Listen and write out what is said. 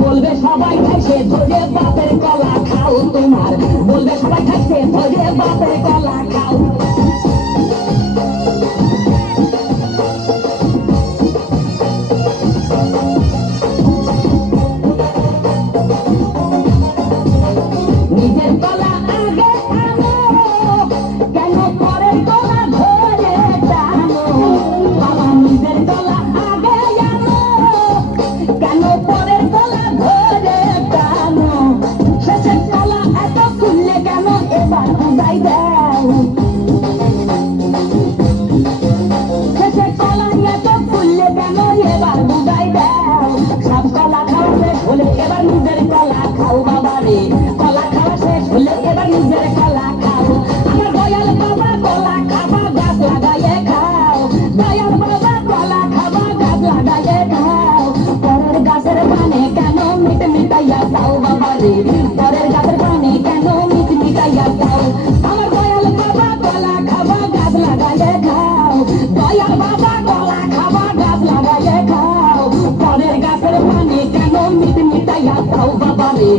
বলবে সবাই খাইছে ধরে বাপের কলা খাও তোমার, বলবে সবাই খাইছে ধরে বাপের কলা খাও। নিজের কলা আগে আনো, কেন পরের কলা ধরে টানো? বাবা নিজের কলা আগে আনো, কেন পরের কলা ধরে টানো? শেষের কলা এত খুললে কেন এবার বুঝাই দাও? শেষের কলা এত খুললে কেন এবার বুঝাই দাও? সব কলা খাওয়া শেষ হলে এবার নিজের কলা খাও বাবা রে, কলা খাওয়া শেষ হলে এবার নিজের কলা খাও। আমার দয়াল বাবা কলা খাবা গাছ লাগাইয়ে খাও, দয়াল বাবা কলা খাবা গাছ লাগাইয়ে খাও। পরের গাছের পানে কেন মিট মিটাইয়া খাও বাবা রে, পরের গাছের পানে কেন মিট মিটাইয়া খাও? আমার দয়াল বাবা কলা খাবা গাছ লাগাইয়ে খাও, দয়াল বাবা কলা খাবা গাছ লাগাইয়ে খাও। পরের গাছের পানে কেন মিট মিটাইয়া খাও বাবা রে।